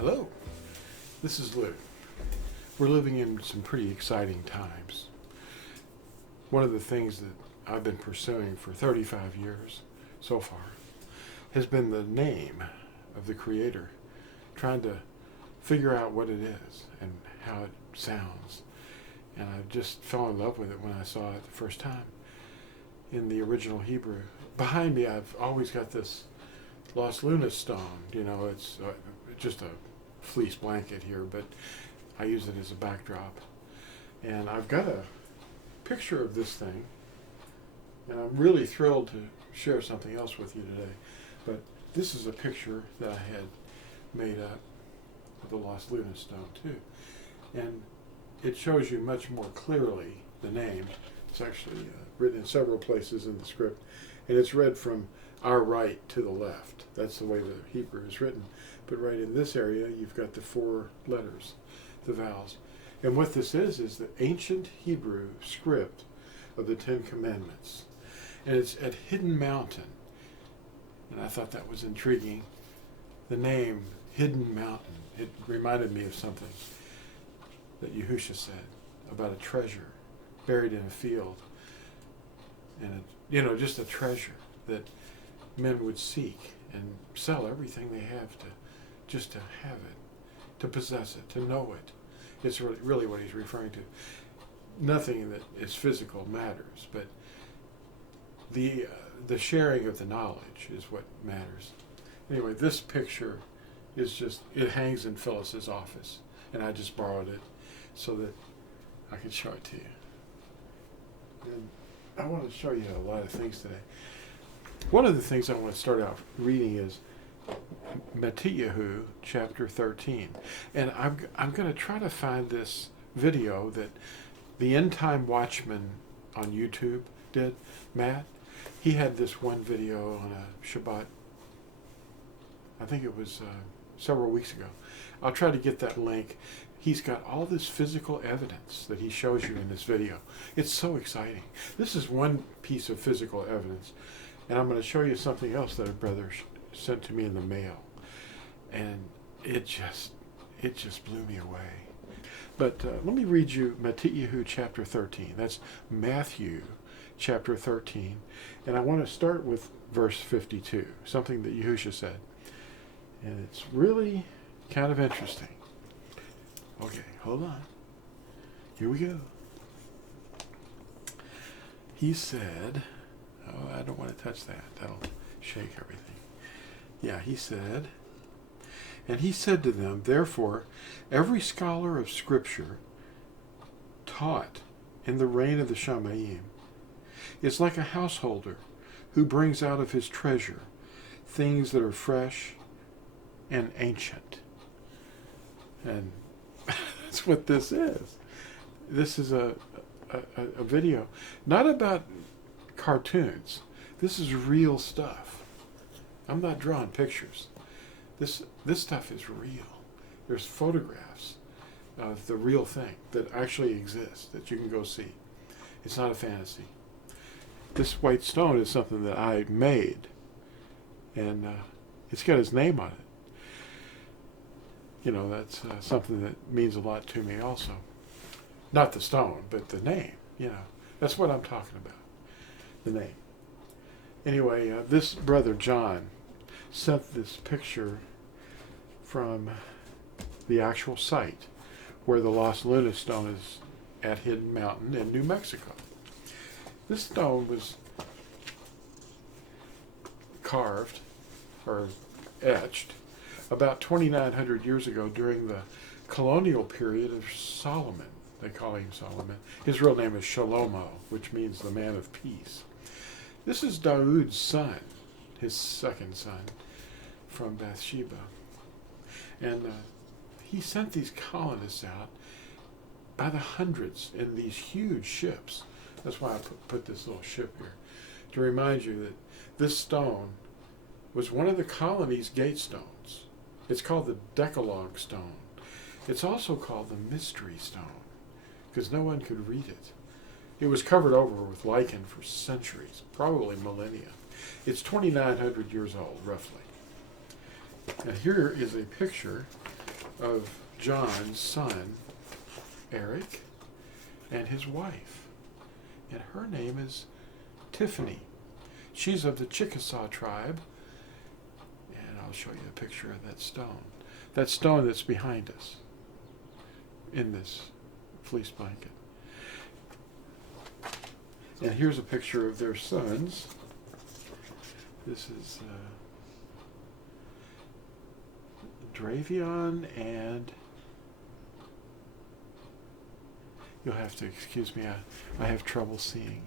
Hello, this is Lew. We're living in some pretty exciting times. One of the things that I've been pursuing for 35 years so far has been the name of the Creator, trying to figure out what it is and how it sounds. And I just fell in love with it when I saw it the first time in the original Hebrew. Behind me, I've always got this Los Lunas stone. You know, it's just a fleece blanket here, but I use it as a backdrop. And I've got a picture of this thing, and I'm really thrilled to share something else with you today. But this is a picture that I had made up of the Los Lunas stone too. And it shows you much more clearly the name. It's actually written in several places in the script, and it's read from our right to the left. That's the way the Hebrew is written. But right in this area, you've got the 4 letters, the vowels. And what this is the ancient Hebrew script of the 10 Commandments. And it's at Hidden Mountain. And I thought that was intriguing. The name, Hidden Mountain, it reminded me of something that Yahushua said about a treasure buried in a field. And, just a treasure that men would seek and sell everything they have just to have it, to possess it, to know it. It's really what he's referring to. Nothing that is physical matters, but the sharing of the knowledge is what matters. Anyway, this picture is it hangs in Phyllis's office, and I just borrowed it so that I could show it to you. And I want to show you a lot of things today. One of the things I want to start out reading is Mathew chapter 13. And I'm going to try to find this video that the Endtime Watchmen on YouTube did. Matt, he had this one video on a Shabbat. I think it was several weeks ago. I'll try to get that link. He's got all this physical evidence that he shows you in this video. It's so exciting. This is one piece of physical evidence. And I'm going to show you something else that a brother sent to me in the mail. And it just blew me away. But let me read you Mathew chapter 13. That's Matthew chapter 13. And I want to start with verse 52, something that Yahushua said. And it's really kind of interesting. Okay, hold on. Here we go. He said, I don't want to touch that. That'll shake everything. Yeah, he said, and he said to them, therefore, every scholar of Scripture taught in the reign of the Shamayim is like a householder who brings out of his treasure things that are fresh and ancient. And that's what this is. This is a video, not about cartoons. This is real stuff. I'm not drawing pictures. This stuff is real. There's photographs of the real thing that actually exists that you can go see. It's not a fantasy. This white stone is something that I made, and it's got his name on it. That's something that means a lot to me also. Not the stone, but the name, That's what I'm talking about, the name. Anyway, this brother John sent this picture from the actual site where the Los Lunas stone is at Hidden Mountain in New Mexico. This stone was carved or etched about 2,900 years ago during the colonial period of Solomon. They call him Solomon. His real name is Shalomo, which means the man of peace. This is Dawood's son, his second son, from Bathsheba. And he sent these colonists out by the hundreds in these huge ships. That's why I put this little ship here, to remind you that this stone was one of the colony's gatestones. It's called the Decalogue stone. It's also called the Mystery Stone, because no one could read it. It was covered over with lichen for centuries, probably millennia. It's 2,900 years old, roughly. And here is a picture of John's son, Eric, and his wife. And her name is Tiffany. She's of the Chickasaw tribe. And I'll show you a picture of that stone. That stone that's behind us in this fleece blanket. And here's a picture of their sons. This is Dravion, and you'll have to excuse me, I have trouble seeing.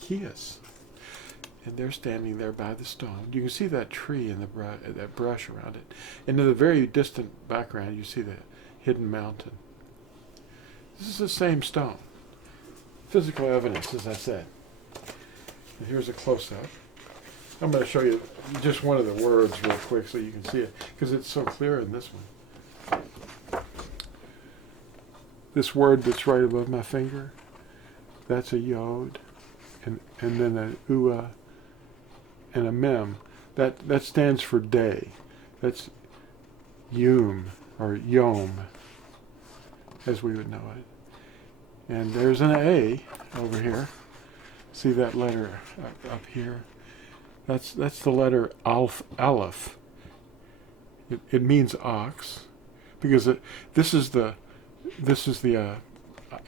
Kias. And they're standing there by the stone. You can see that tree and that brush around it. And in the very distant background, you see the hidden mountain. This is the same stone. Physical evidence, as I said. And here's a close-up. I'm going to show you just one of the words real quick so you can see it, because it's so clear in this one. This word that's right above my finger, that's a yod, and then a ua, and a mem. That stands for day. That's yom, or yom, as we would know it. And there's an A over here. See that letter up here? That's the letter aleph. It means ox, because this is the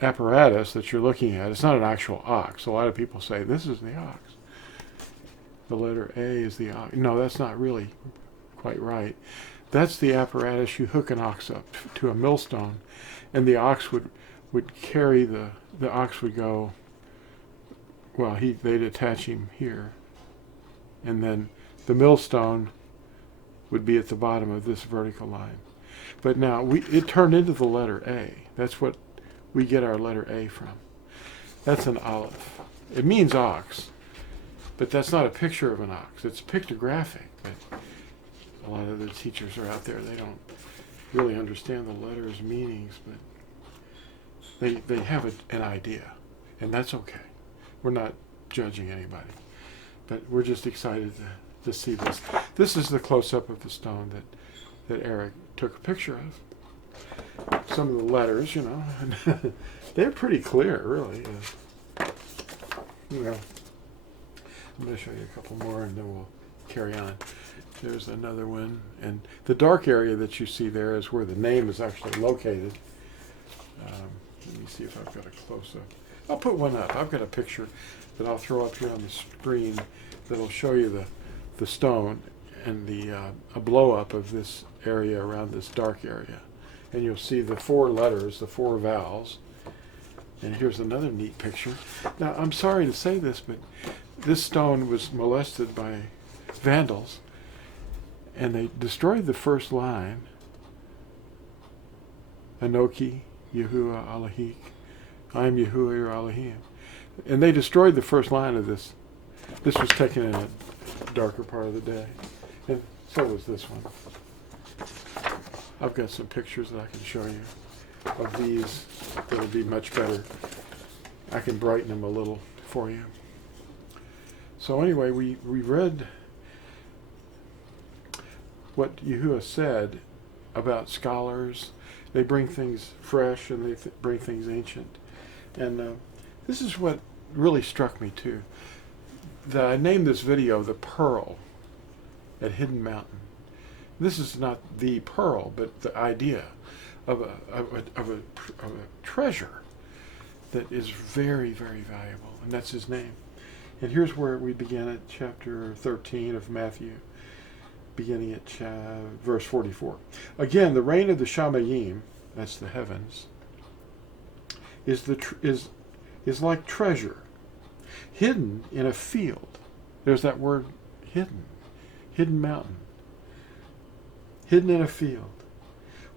apparatus that you're looking at. It's not an actual ox. A lot of people say this is the ox. The letter A is the ox. No, that's not really quite right. That's the apparatus you hook an ox up to a millstone, and the ox would carry the ox would go. Well, they'd attach him here, and then the millstone would be at the bottom of this vertical line. But now it turned into the letter A. That's what we get our letter A from. That's an aleph. It means ox, but that's not a picture of an ox. It's pictographic. But a lot of the teachers are out there, they don't really understand the letters' meanings, but they have an idea, and that's okay. We're not judging anybody, but we're just excited to see this. This is the close-up of the stone that Eric took a picture of. Some of the letters, they're pretty clear, really. I'm going to show you a couple more, and then we'll carry on. There's another one, and the dark area that you see there is where the name is actually located. Let me see if I've got a close-up. I'll put one up. I've got a picture that I'll throw up here on the screen that'll show you the stone and a blow-up of this area around this dark area. And you'll see the 4 letters, the 4 vowels. And here's another neat picture. Now, I'm sorry to say this, but this stone was molested by vandals, and they destroyed the first line, Anoki, Yahuah Alahik. I am Yahuah your Elohim. And they destroyed the first line of this. This was taken in a darker part of the day. And so was this one. I've got some pictures that I can show you of these that'll be much better. I can brighten them a little for you. So anyway, we read what Yahuah said about scholars. They bring things fresh and they bring things ancient. And this is what really struck me too. I named this video The Pearl at Hidden Mountain. This is not the pearl, but the idea of a treasure that is very, very valuable. And that's his name. And here's where we begin at chapter 13 of Mathew, beginning at verse 44. Again, the reign of the Shamayim, that's the heavens, is like treasure, hidden in a field. There's that word, hidden mountain. Hidden in a field,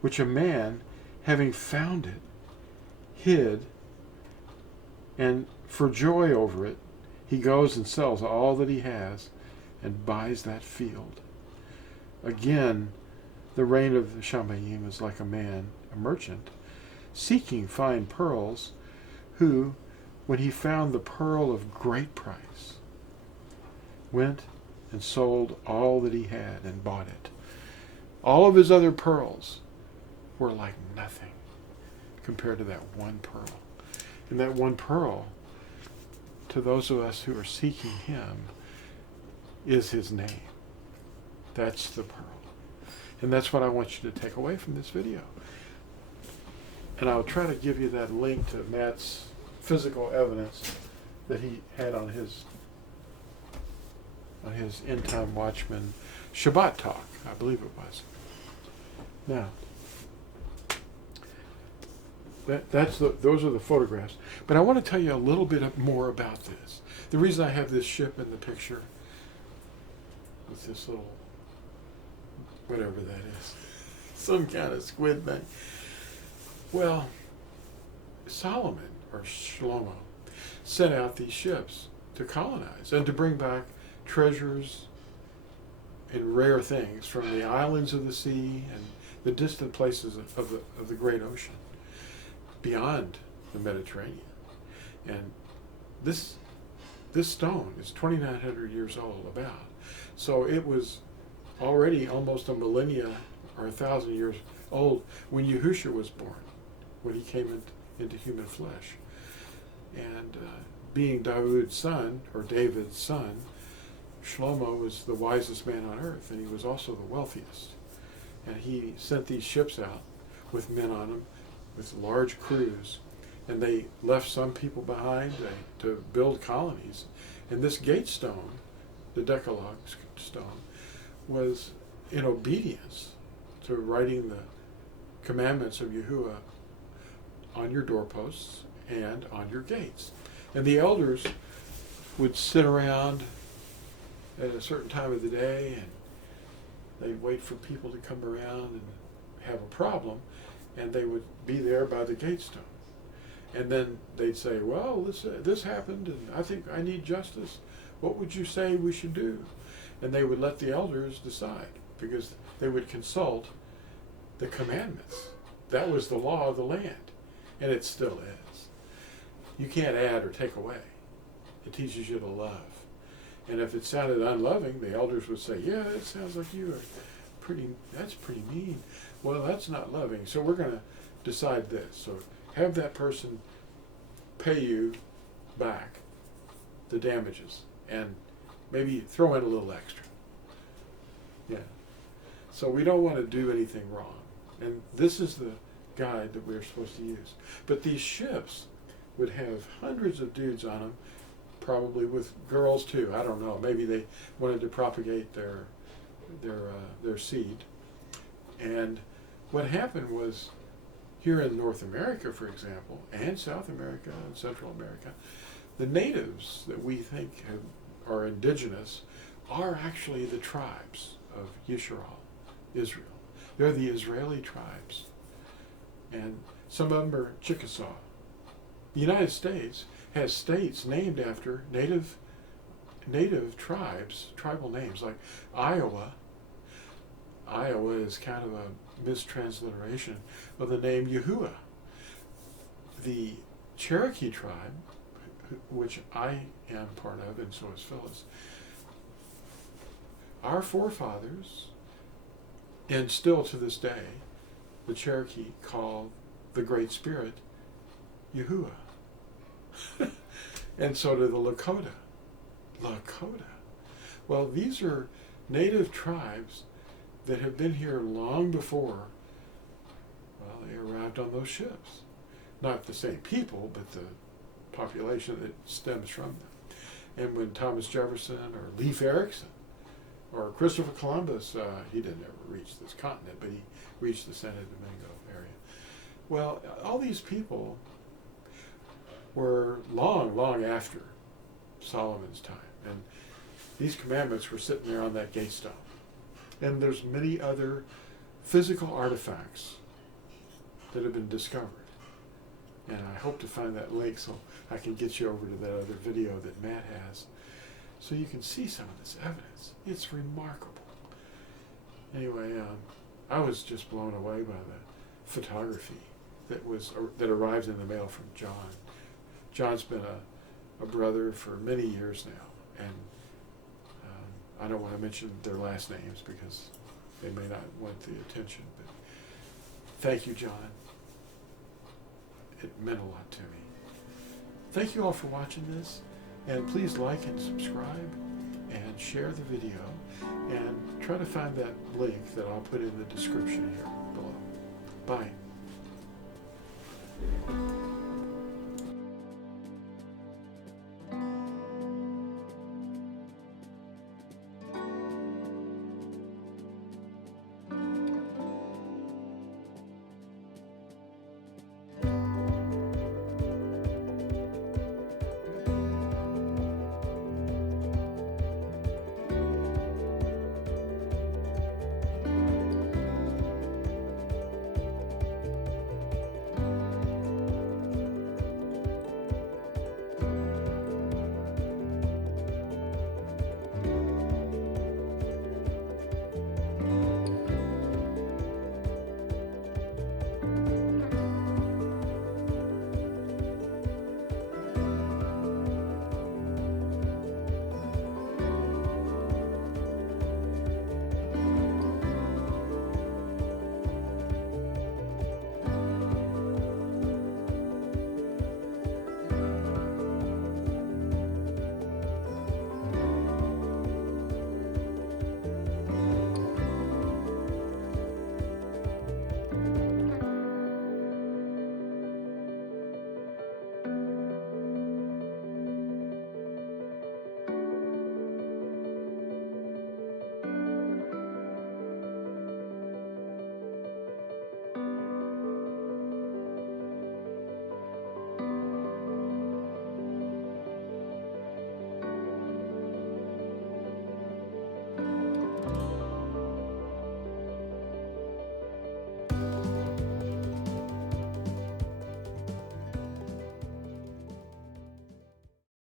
which a man, having found it, hid, and for joy over it, he goes and sells all that he has and buys that field. Again, the reign of the Shamayim is like a man, a merchant, seeking fine pearls, who, when he found the pearl of great price, went and sold all that he had and bought it. All of his other pearls were like nothing compared to that one pearl. And that one pearl, to those of us who are seeking him, is his name. That's the pearl. And that's what I want you to take away from this video. And I'll try to give you that link to Matt's physical evidence that he had on his Endtime Watchmen Shabbat talk, I believe it was. Now, those are the photographs. But I want to tell you a little bit more about this. The reason I have this ship in the picture with this little, whatever that is, some kind of squid thing. Well, Solomon, or Shlomo, sent out these ships to colonize and to bring back treasures and rare things from the islands of the sea and the distant places of the great ocean beyond the Mediterranean. And this stone is 2,900 years old, about. So it was already almost a millennia or 1,000 years old when Yahushua was born, when he came into human flesh. And being David's son, or David's son, Shlomo was the wisest man on earth, and he was also the wealthiest. And he sent these ships out with men on them, with large crews, and they left some people behind to build colonies. And this gatestone, the Decalogue stone, was in obedience to writing the commandments of Yahuah on your doorposts and on your gates. And the elders would sit around at a certain time of the day, and they'd wait for people to come around and have a problem, and they would be there by the gatestone. And then they'd say, well, this happened, and I think I need justice. What would you say we should do? And they would let the elders decide, because they would consult the commandments. That was the law of the land, and it still is. You can't add or take away. It teaches you to love. And if it sounded unloving, the elders would say, yeah, it sounds like you are that's pretty mean. Well, that's not loving. So we're going to decide this. So have that person pay you back the damages and maybe throw in a little extra. Yeah. So we don't want to do anything wrong. And this is the guide that we're supposed to use. But these ships would have hundreds of dudes on them, probably with girls too. I don't know. Maybe they wanted to propagate their seed. And what happened was, here in North America, for example, and South America and Central America, the natives that we think are indigenous are actually the tribes of Yisrael, Israel. They're the Israeli tribes. And some of them are Chickasaw. The United States has states named after native tribes, tribal names, like Iowa. Iowa is kind of a mistransliteration of the name Yahuah. The Cherokee tribe, which I am part of, and so is Phyllis, our forefathers, and still to this day, the Cherokee call the Great Spirit Yahuah. And so do the Lakota. Lakota. Well, these are native tribes that have been here long before, well, they arrived on those ships. Not the same people, but the population that stems from them. And when Thomas Jefferson or Leif Erikson or Christopher Columbus, he didn't ever reach this continent, but he reached the Santo Domingo area. Well, all these people were long after Solomon's time. And these commandments were sitting there on that gatestone. And there's many other physical artifacts that have been discovered. And I hope to find that link so I can get you over to that other video that Matt has, so you can see some of this evidence. It's remarkable. Anyway, I was just blown away by the photography that arrived in the mail from John. John's been a brother for many years now, and I don't want to mention their last names because they may not want the attention. But thank you, John. It meant a lot to me. Thank you all for watching this, and please like and subscribe and share the video, and try to find that link that I'll put in the description here below. Bye.